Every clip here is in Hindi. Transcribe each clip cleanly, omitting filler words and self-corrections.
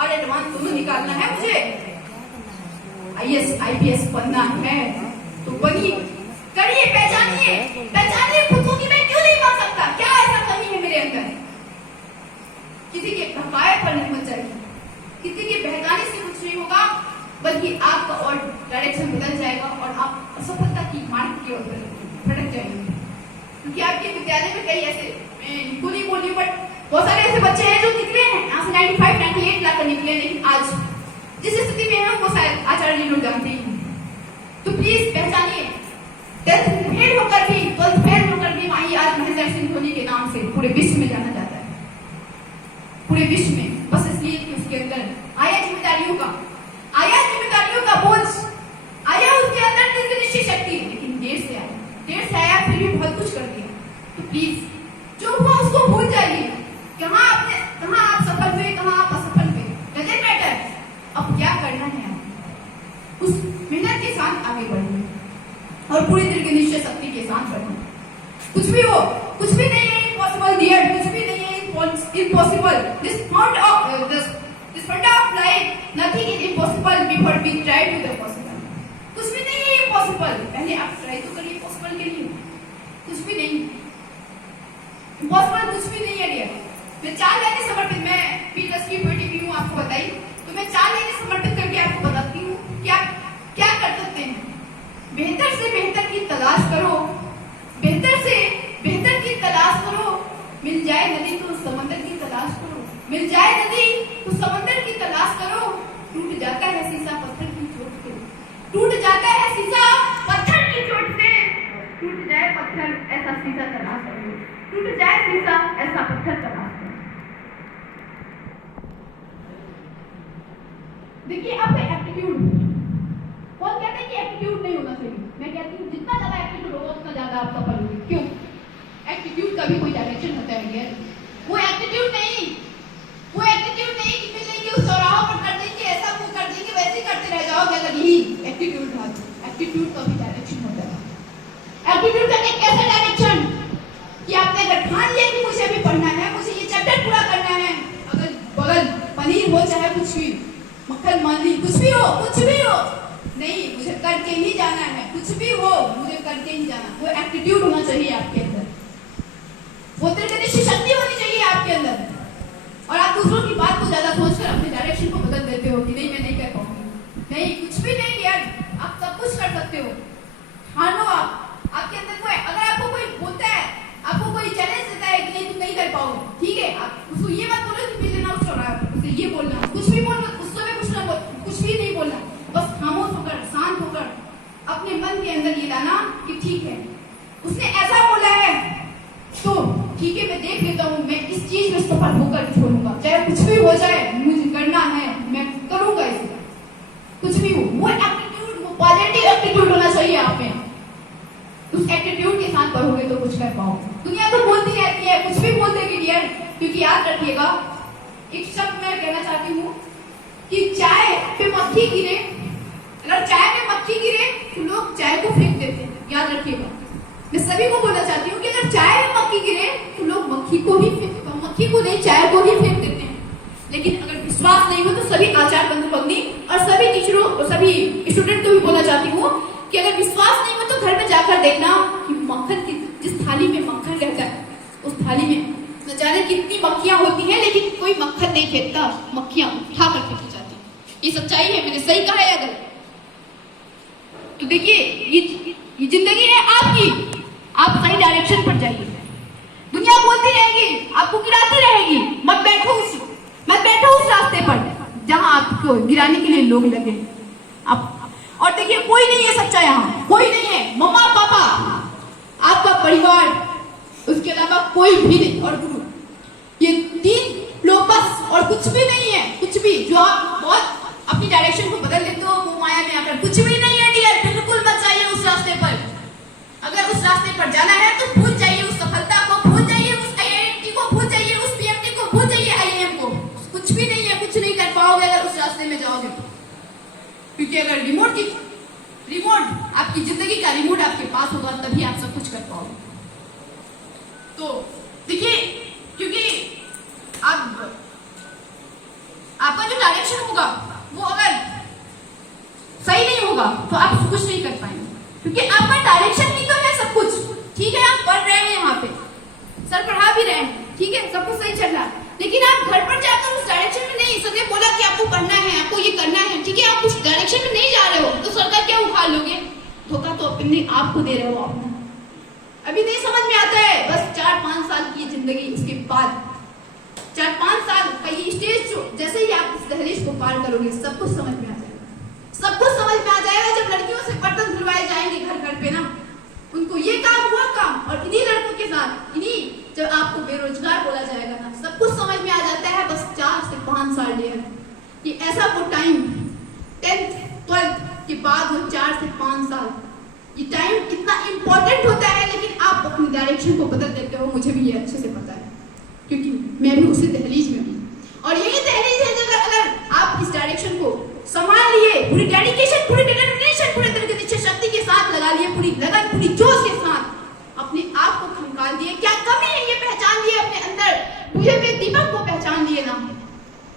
और एडवांस दोनों निकालना है मुझे, IAS IPS बनना है तो बनिए, करिए, पहचानिए, पहचानिए खुद को कि मैं क्यों नहीं बन सकता, क्या ऐसा कमी है मेरे अंदर। किसी के बहकाए पर नहीं मत जाइए, किसी के बहकाने से कुछ नहीं होगा, बल्कि आपका और डायरेक्शन बदल जाएगा और आप असफलता की मार्ग की ओर भटक जाएंगे। क्योंकि आपके विद्यालय में कई ऐसे, इनको नहीं बोल रही बट बहुत सारे ऐसे बच्चे हैं जो निकले हैं यहाँ से 95 98 लाख निकले, लेकिन आज जिस स्थिति में है वो शायद आचार्य लोग जानते ही हैं। तो प्लीज पहचानिए, 10th फेल होकर भी, 12th फेल होकर भी वहीं आज महेंद्र सिंह धोनी के नाम से पूरे विश्व में जाना जाता है, पूरे विश्व में, बस इसलिए कि उसके अंदर आया जिम्मेदारियों का बोझ, आया उसके अंदर निश्चित शक्ति, लेकिन देर से आया फिर भी बहुत कुछ कर दिया। तो प्लीज जो हुआ उसको भूल जाइए, कहाँ आप सफल हुए, कहाँ आप असफल हुए, डजंट मैटर, अब क्या करना है, उस मेहनत के साथ आगे बढ़ना और पूरी दिल की निश्चय शक्ति के साथ बढ़ना। कुछ भी हो, कुछ भी नहीं है इम्पॉसिबल डियर, कुछ भी नहीं है impossible, this funda of life, nothing is impossible before we try to the possible. कुछ भी नहीं है इम्पॉसिबल, पहले आप ट्राई तो करिए पॉसिबल के लिए, कुछ भी नहीं इम्पॉसिबल, कुछ भी नहीं है डियर। मैं 4 लाइनें समर्पित, मैं पीटर्स की बेटी भी हूँ आपको बताई, तो मैं 4 लाइनें समर्पित करके आपको बताती हूँ कि आप क्या कर सकते हैं। बेहतर से बेहतर की तलाश करो, बेहतर से बेहतर की तलाश करो, मिल जाए नदी तो समंदर की तलाश करो, मिल जाए नदी तो समंदर की तलाश करो, टूट जाता है शीशा पत्थर की चोट से, टूट जाता है शीशा पत्थर की चोट से, टूट जाए पत्थर ऐसा शीशा तलाश करो, टूट जाए शीशा ऐसा पत्थर तलाश करो। देखिए आपका एप्टीट्यूड, कौन कहते हैं कि एप्टीट्यूड नहीं होना चाहिए, मैं कहती हूँ जितना ज्यादा एप्टीट्यूड होगा उतना ज्यादा आप सफल होंगे। क्यों? एप्टीट्यूड का भी कोई डायरेक्शन होता है यार, वो एप्टीट्यूड नहीं कि मिलेंगे उस चौराहों पर कर देंगे, ऐसा वो कर देंगे, वैसे करते रह जाओगे, अगर यही एप्टीट्यूड था। एप्टीट्यूड का भी डायरेक्शन होता है। एप्टीट्यूड का एक ऐसा डायरेक्शन कि आपने अगर ठान लिया कि मुझे अभी पढ़ना है, मुझे ये चैप्टर पूरा करना है, अगर बगल पनीर हो चाहे कुछ भी, मक्खन मांझी कुछ भी हो नहीं, मुझे करके ही जाना है, कुछ भी हो मुझे करके ही जाना। वो एप्टीट्यूड होना चाहिए आपके अंदर, वो दृढ़निश्चय शक्ति होनी चाहिए आपके अंदर। और आप दूसरों की बात को ज्यादा सोचकर अपने डायरेक्शन को बदल देते हो कि नहीं मैं नहीं कर पाऊंगी, नहीं कुछ भी नहीं यार, आप सब कुछ कर सकते हो। ठानो आपके अंदर कोई, अगर आपको कोई बोलता है, आपको कोई चैलेंज देता है कि नहीं तुम नहीं कर पाओगे, ठीक है, आप उसको ये मत बोलो कि पीछे ना उस चौराहे पर, उसे ये बोलना, कुछ भी बोलना, उस समय कुछ ना बोल, कुछ भी नहीं बोलना, बस खामोश होकर, शांत होकर अपने मन के अंदर ये लाना कि ठीक है उसने ऐसा बोला है तो ठीक है, मैं देख लेता हूँ, मैं इस चीज में सफल होकर छोड़ूंगा, चाहे कुछ भी हो जाए, मुझे करना है, मैं करूंगा इसे, कुछ भी हो। वो एटीट्यूड, वो पॉजिटिव एटीट्यूड होना चाहिए आप में। उस एटीट्यूड के साथ पढ़ोगे तो कुछ कर पाओगे। दुनिया तो बोलती रहती है, कुछ भी बोल देगी डियर, क्योंकि याद रखिएगा एक शब्द मैं कहना चाहती हूँ कि चाय पे मक्खी गिरे, अगर चाय में मक्खी गिरे तो लोग चाय को फेंक देते हैं, याद रखिएगा। मैं सभी को बोलना चाहती हूँ कि अगर चाय में मक्खी गिरे तो लोग मक्खी को ही मक्खी को नहीं, चाय को ही फेंक देते हैं। लेकिन अगर विश्वास नहीं हो तो सभी आचार्य बंधु भगिनी और सभी टीचरों और सभी स्टूडेंट को भी बोलना चाहती हूँ कि अगर विश्वास नहीं हो तो घर में जाकर देखना कि मक्खन की जिस थाली में मक्खन रहता है उस थाली में न जाने कितनी मक्खियां होती हैं, लेकिन कोई मक्खन नहीं फेंकता, मक्खियां उठा कर फेंकी जाती है। ये सच्चाई है, मैंने सही कहा है अगर तो देखिए ये जिंदगी है आपकी, आप सही डायरेक्शन पर जाइए। दुनिया बोलती रहेगी, आपको गिराती रहेगी, मत बैठो उस रास्ते पर जहां आपको गिराने के लिए लोग लगे। आप और देखिए कोई नहीं है सच्चा, यहाँ कोई नहीं है, मम्मा पापा, आपका परिवार, उसके अलावा कोई भी नहीं, और गुरु, ये 3 लोग बस, और कुछ भी नहीं है। कुछ भी जो आप बहुत अपनी डायरेक्शन को बदल लेते हो वो माया में आकर कुछ भी नहीं है डियर, बिल्कुल मत जाइए उस रास्ते पर। अगर उस रास्ते पर जाना है तो भूल जाइए उस सफलता को, भूल जाइए उस IIT को, भूल जाइए उस PMT को, भूल जाइए IIM को। कुछ भी नहीं है, कुछ नहीं कर पाओगे अगर उस रास्ते में जाओगे, क्योंकि अगर रिमोट आपकी जिंदगी का रिमोट आपके पास होगा तभी आप सब कुछ कर पाओगे। तो देखिए, क्योंकि अब आपका जो डायरेक्शन होगा वो अगर सही नहीं होगा तो आप कुछ नहीं कर पाएंगे, क्योंकि आपका डायरेक्शन ही तो है सब कुछ। ठीक है, आप पढ़ रहे हैं यहाँ पे, सर पढ़ा भी रहे हैं, ठीक है, सब कुछ सही चल रहा है, लेकिन आप घर पर जाकर उस डायरेक्शन में नहीं, सर ने बोला कि आपको पढ़ना है, आपको ये करना है, ठीक है, आप उस डायरेक्शन में नहीं जा रहे हो तो सर का क्या उखाड़ लोगे? धोखा तो अपने आप को दे रहे हो अपना। अभी नहीं समझ में आता है, बस 4-5 साल की जिंदगी, उसके बाद 4-5 साल का ये स्टेज जैसे ही आप इस दहलीज को पार करोगे सब कुछ समझ में आ जाएगा, सब कुछ समझ में आ जाएगा। जब लड़कियों से बर्तन धुलवाए जाएंगे घर घर पे ना, उनको ये काम हुआ काम, और इन्हीं लड़कों के साथ इन्हीं, जब आपको बेरोजगार बोला जाएगा ना, सब कुछ समझ में आ जाता है। बस 4 से 5 साल लिया है कि ऐसा वो टाइम 10th 12th के बाद वो 4 से 5 साल, ये टाइम कितना इंपॉर्टेंट होता है, लेकिन आप अपनी डायरेक्शन को बदल देते हो। मुझे भी ये अच्छे से पता है, क्योंकि मैं भी उसी दहलीज में हूँ, और यही दहलीज है जगह अगर आप इस डायरेक्शन को संभाल लिए, पूरी डेडिकेशन, पूरी डिटर्मिनेशन, पूरे तरह की शक्ति के साथ लगा लिए, पूरी लगन, पूरी जोश के साथ अपने आप को खंगाल दिए, क्या कमी है ये पहचान लिए, अपने अंदर बुझे हुए दीपक को पहचान लिए ना,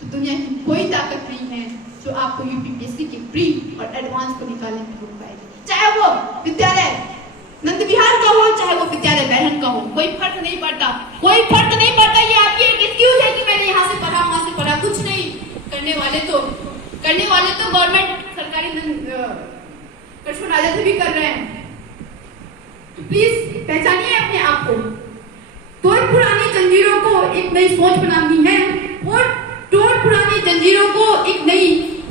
तो दुनिया की कोई ताकत नहीं है जो आपको यूपीपीएससी के प्री और एडवांस को निकालने में रोक पाएगी। चाहे वो विद्यालय नंद विहार का हो, चाहे वो विद्यालय बैरन का हो, कोई फर्क नहीं पड़ता, कोई फर्क नहीं पड़ता। ये आपकी एक एक्सक्यूज है कि मैंने यहाँ से पढ़ा, वहां से पढ़ा, कुछ नहीं। करने वाले तो गवर्नमेंट सरकारी कठोर राजा से भी कर रहे हैं। तो प्लीज पहचानिए अपने आप को। तोड़ पुरानी जंजीरों को एक नई सोच बनानी है, और तोड़ पुरानी जंजीरों को एक नई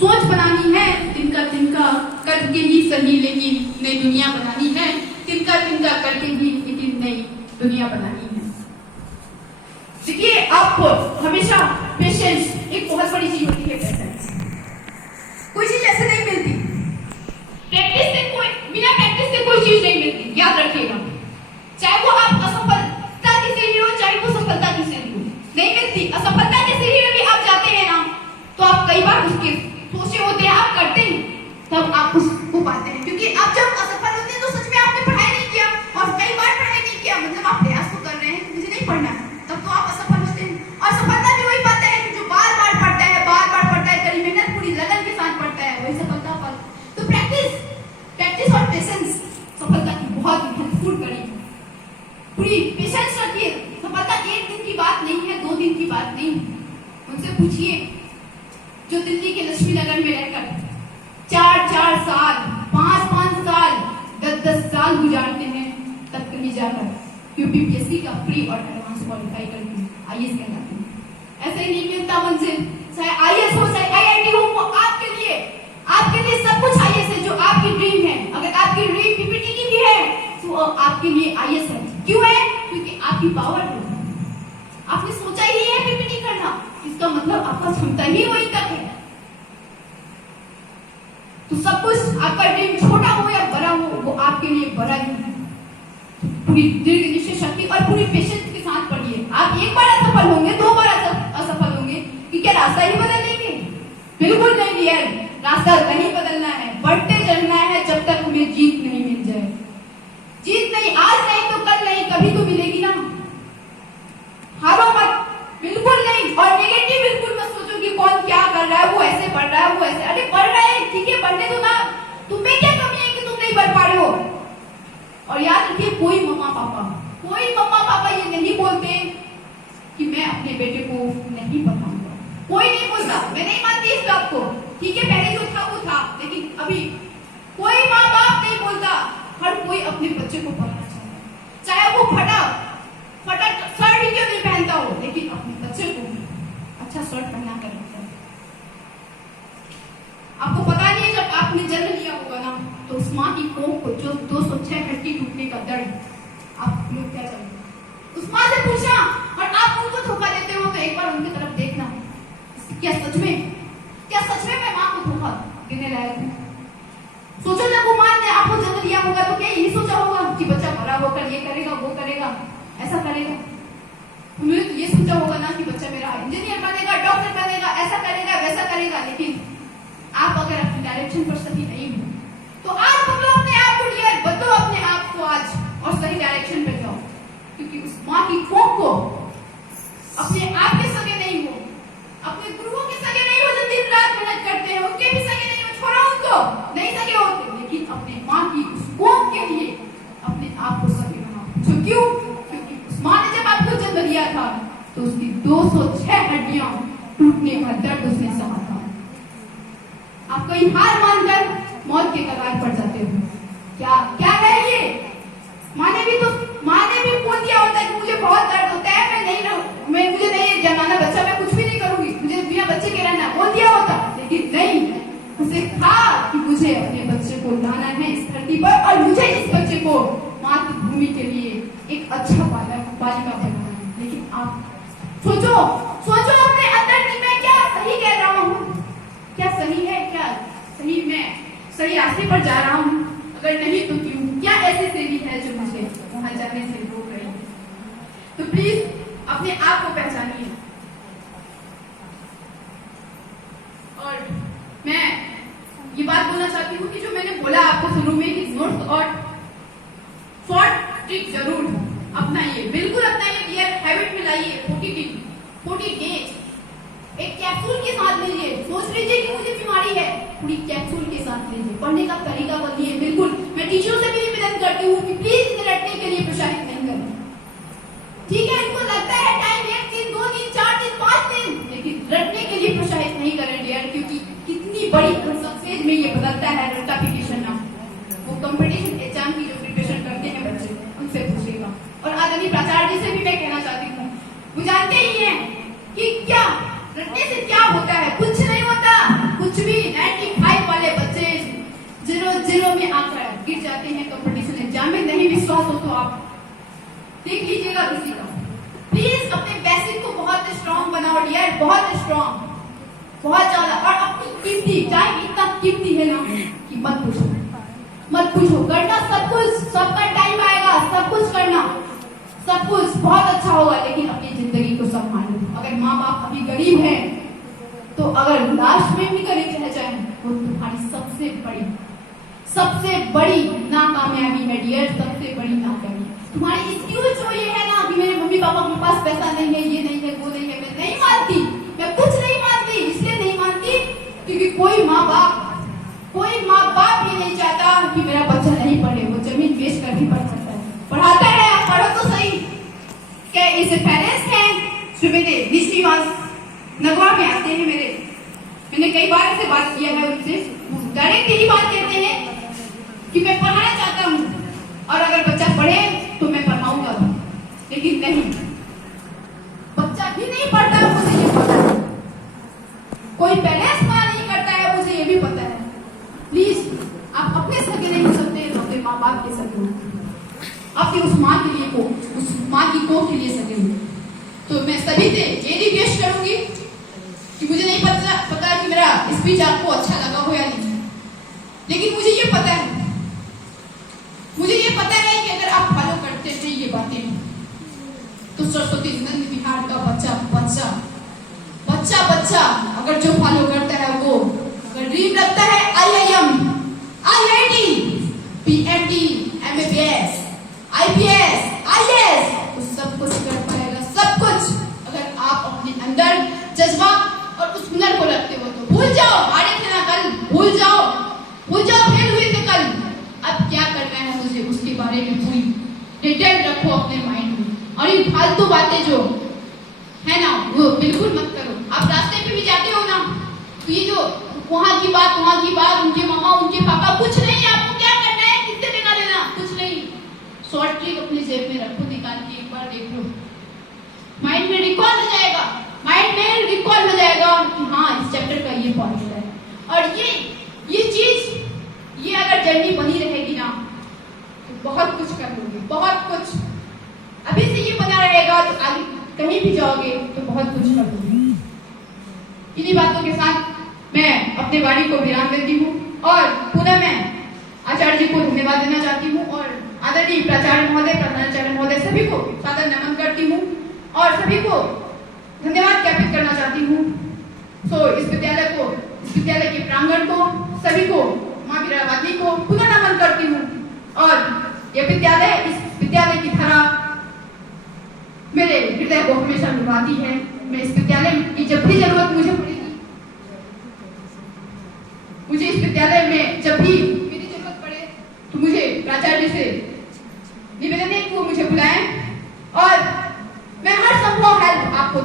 सोच बनानी है। तिनका करके ही सही, लेकिन नई दुनिया बनानी है। तिनका करके ही लेकिन नई दुनिया बनानी है। देखिए, आपको हमेशा पेशेंस, एक बहुत बड़ी चीज होती है पेशेंस। कोई चीज ऐसे नहीं मिलती, बिना प्रैक्टिस से कोई चीज नहीं मिलती, याद रखिएगा। चाहे वो आप असफलता की सीढ़ी हो, चाहे वो सफलता की सीढ़ी हो, नहीं मिलती। असफलता की सीढ़ी में भी आप जाते हैं ना, तो आप कई बार उसके सोचे होते हैं, आप करते हैं, तब आप उसको पाते हैं। क्योंकि आप जब असफल होते हैं तो सच में आपने पढ़ाई नहीं किया, और कई बार पढ़ाई नहीं किया, मतलब आप प्रयास तो कर रहे हैं, मुझे नहीं पढ़ना, तब तो आप असफल होते हैं। और सफलता भी वही पाते हैं जो बार बार पढ़ता है, कड़ी मेहनत, पूरी लगन के साथ पढ़ता है, वही सफलता पाता है। तो प्रैक्टिस और पेशेंस सफलता की बहुत महत्वपूर्ण कड़ी है। पूरी पेशेंस रखिए। सफलता एक दिन की बात नहीं है, 2 दिन की बात नहीं है। उनसे पूछिए जो दिल्ली के लक्ष्मी नगर में रहकर 4-4 साल, 5-5 साल, 10-10 साल गुजारते हैं, तब कभी जाकर यूपीपीएससी का प्री और एडवांस क्वालिफाई करके आईएएस कहलाते हैं। ऐसे ही नहीं मिलता मंजिल, चाहे आईएएस हो, चाहे आईआईटी हो, वो आपके लिए सब कुछ आईएएस है, जो आपकी ड्रीम है। अगर आपकी ड्रीम पीपीटी की भी है, तो आपके लिए आईएएस है। क्यों है? क्योंकि आपकी पावर है, आपने सोचा ही है पीपीटी करना, इसका मतलब आपका क्षमता ही वही तक है। तो सब कुछ, आपका ड्रीम छोटा हो या बड़ा हो, वो आपके लिए बड़ा ही है। पूरी दीर्घ निश्चय शक्ति और पूरी पेशेंस के साथ पढ़िए। आप एक बार असफल होंगे, 2 बार असफल होंगे, कि क्या रास्ता ही बदल लेंगे? बिल्कुल नहीं यार, रास्ता नहीं बदलना है, बढ़ते चलना है जब तक हमें जीत नहीं मिल जाए। जीत नहीं, आज नहीं तो कल नहीं, कभी तो मिलेगी ना। हारो मत, बिल्कुल नहीं। और नेगेटिव बिल्कुल मत सोचो कि कौन क्या कर रहा है, वो ऐसे पढ़ रहा है, वो ऐसे, अरे पढ़ रहा है, ठीक है, पढ़ने दो ना, तुम्हें क्या कमी है कि तुम नहीं पढ़ पा रहे हो। और याद रखिए, कोई मम्मा पापा ये नहीं बोलते कि मैं अपने बेटे को नहीं पढ़ाऊंगा, कोई नहीं बोलता। मैं नहीं मानती इस बात को, ठीक है, पहले जो था वो था, लेकिन अभी कोई माँ बाप नहीं बोलता। हर कोई अपने बच्चे को पढ़ाना चाहता है, चाहे वो फटा शर्ट ही क्यों नहीं पहनता हो, लेकिन अपने बच्चे को अच्छा शर्ट पहना कर रखता है। आपको पता नहीं है, जब आपने जन्म लिया होगा ना, तो उस माँ की कोख को जो 206 हड्डी टूटने का दर्द, आप लोग क्या करेंगे? उस माँ से पूछना, और आप उनको धोखा देते हो तो एक बार उनकी तरफ देखना, क्या सच में मैं माँ को धोखा देने लायक हूँ? सोचो, जब वो माँ ने आपको जन्म लिया होगा तो क्या यही सोचा होगा कि बच्चा बड़ा होकर ये करेगा, वो करेगा, ऐसा करेगा? उन्होंने तो ये सोचा होगा ना कि बच्चा मेरा इंजीनियर बनेगा, डॉक्टर बनेगा, ऐसा करेगा, वैसा करेगा। लेकिन आप अगर अपनी डायरेक्शन पर सही नहीं हो, तो आज बदलो अपने आप को, बदलो अपने आप को आज, और सही डायरेक्शन पे जाओ। क्योंकि उस माँ की कोख को अपने आप के सगे नहीं हो, अपने गुरुओं के सगे नहीं तो उसकी 206 हड्डियां टूटने का दर्द उसने सहा था। आप कहीं हार मानकर मौत के कगार पर जाते हो। क्या क्या है ये? माँ ने भी बोल दिया होता है कि मुझे बहुत दर्द होता है, मुझे नहीं जमाना बच्चा, मैं कुछ भी नहीं करूंगी, मुझे बिना बच्चे के रहना, बोल दिया होता। लेकिन नहीं, उसे था कि मुझे अपने बच्चे को लाना है इस धरती पर और मुझे इस बच्चे को मातृभूमि के लिए एक अच्छा बालिका बनाना है। लेकिन आप सोचो अपने अंदर कि मैं क्या सही कह रहा हूँ, क्या सही है, क्या सही मैं सही रास्ते पर जा रहा हूँ? अगर नहीं तो क्यों? क्या ऐसी सेवी है जो मुझे वहां जाने से रोक रही है? तो प्लीज अपने आप को पहचानिए। और मैं ये बात बोलना चाहती हूँ कि जो मैंने बोला आपको शुरू में कि नोट्स और शॉर्ट ट्रिक जरूर अपनाइए, बिल्कुल अपनाइए, डियर हैबिट में लाइए। 40 डेज एक कैप्सूल के साथ लीजिए। सोच लीजिए कि मुझे बीमारी है, पूरी कैप्सूल के साथ लीजिए। पढ़ने का तरीका बदलिए। बिल्कुल मैं टीचरों से भी निवेदन करती हूँ कि प्लीज इसे रटने के लिए प्रोत्साहित नहीं करें। ठीक है, इनको लगता है टाइम 1 दिन 2 दिन 4 दिन 5 दिन, लेकिन रटने के लिए प्रोत्साहित नहीं करें डियर, क्योंकि कितनी बड़ी सक्सेस में ये बदलता है रट्टाफिकेशन नाम। वो कंपटीशन एग्जाम की जो प्रिपरेशन करते हैं बच्चे, उनसे पूछेगा। और आदरणीय प्राचार्य जी से भी मैं कहना चाहती हूँ, वो जानते ही हैं कि क्या रटने से क्या होता है? कुछ नहीं होता, कुछ भी। 95 वाले बच्चे 0 में आकर गिर जाते हैं कंपटीशन एग्जाम में। नहीं विश्वास हो तो आप देख लीजिएगा किसी का। प्लीज अपने बेसिक को बहुत स्ट्रॉन्ग बनाओ डियर, बहुत स्ट्रॉन्ग, बहुत ज्यादा। और अपनी कीमती, चाहे इतना कीमती है ना कि मत पूछो, करना सब कुछ, सबका टाइम आएगा, सब कुछ करना, सब कुछ बहुत अच्छा होगा, लेकिन अपनी जिंदगी को संभालो। अगर माँ बाप अभी गरीब हैं तो अगर लास्ट में भी गरीब रह जाए वो तुम्हारी सबसे बड़ी नाकामयाबी है डियर, सबसे बड़ी नाकामयाबी। तुम्हारी एक्सक्यूज जो ये है ना कि मेरे मम्मी पापा के पास पैसा नहीं है, ये नहीं है, वो नहीं है, मैं नहीं मानती, मैं कुछ नहीं मानती। इसलिए नहीं मानती क्योंकि कोई माँ बाप ये नहीं चाहता कि मेरा बच्चा नहीं पढ़े। वो जमीन बेच कर भी पढ़ सकता है, पढ़ाता है, आप पढ़ो तो सही। क्या ऐसे पेरेंट्स हैं जो मेरे निश्चिवास नगवा में आते हैं? मैंने कई बार ऐसे बात किया है उनसे, डायरेक्ट यही बात कहते हैं कि मैं पढ़ाना चाहता हूँ और अगर बच्चा पढ़े तो मैं पढ़ाऊंगा, लेकिन नहीं, बच्चा भी नहीं पढ़ता, मुझे ये पता है। कोई पेरेंट्स मना नहीं करता है, मुझे ये भी पता है। प्लीज आप अपने सगे नहीं हो सकते, अपने माँ बाप के सगे हो, अपनी उस माँ के लिए को, उस माँ की कोख के लिए सगे हो। तो मैं सभी से ये रिक्वेस्ट करूंगी कि मुझे नहीं पता कि मेरा स्पीच आपको अच्छा लगा हो या नहीं, लेकिन मुझे ये पता है कि अगर आप फॉलो करते थे ये बातें तो सरस्वती नंद बिहार का बच्चा अगर जो फॉलो करता है, वो अगर ड्रीम रखता है IIM, IIT, PhD, MBBS, IPS, IAS, तो सब कुछ कर पाएगा, सब कुछ। अगर आप अपने अंदर जज्बा और उस हुनर को रखते हो तो भूल जाओ हारे थे ना कल, भूल जाओ फेल हुए थे कल, अब क्या करना है मुझे उसके बारे में पूरी डिटेल रखो अपने माइंड में। और ये फालतू बातें जो है ना वो बिल्कुल मत करो। आप रास्ते पे भी जाते हो ना तो ये जो वहाँ की बात, उनके मामा उनके पापा, कुछ नहीं, आपको क्या करना है, किससे लेना देना, कुछ नहीं। शॉर्ट ट्रिक अपनी जेब में रखो, निकाल के एक बार देख लो, माइंड में रिकॉल हो जाएगा कि हाँ इस चैप्टर का ये फॉर्मूला है। और ये चीज ये अगर जर्नी बनी रहेगी ना तो बहुत कुछ कर लोगे, बहुत कुछ। अभी से ये बना रहेगा तो आगे कहीं भी जाओगे तो बहुत कुछ कर लोगे। इन्हीं बातों के साथ मैं अपने वाणी को विराम देती हूँ और पुनः मैं आचार्य जी को धन्यवाद देना चाहती हूँ और आदरणीय प्राचार्य महोदय, प्रधानाचार्य महोदय सभी को सादर नमन करती हूँ और सभी को धन्यवाद ज्ञापित करना चाहती हूँ। इस विद्यालय के प्रांगण को, सभी को, माँ वीरावादी को पुनः नमन करती हूँ। और इस विद्यालय की धरा मेरे हृदय को हमेशा निभाती है। मैं इस विद्यालय की जब भी जरूरत मुझे पड़ेगी, मुझे इस विद्यालय में जब भी मेरी जरूरत पड़े तो मुझे प्राचार्य से निवेदन है कि वो मुझे बुलाएं और मैं हर संभव हेल्प आपको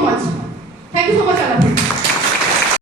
मच।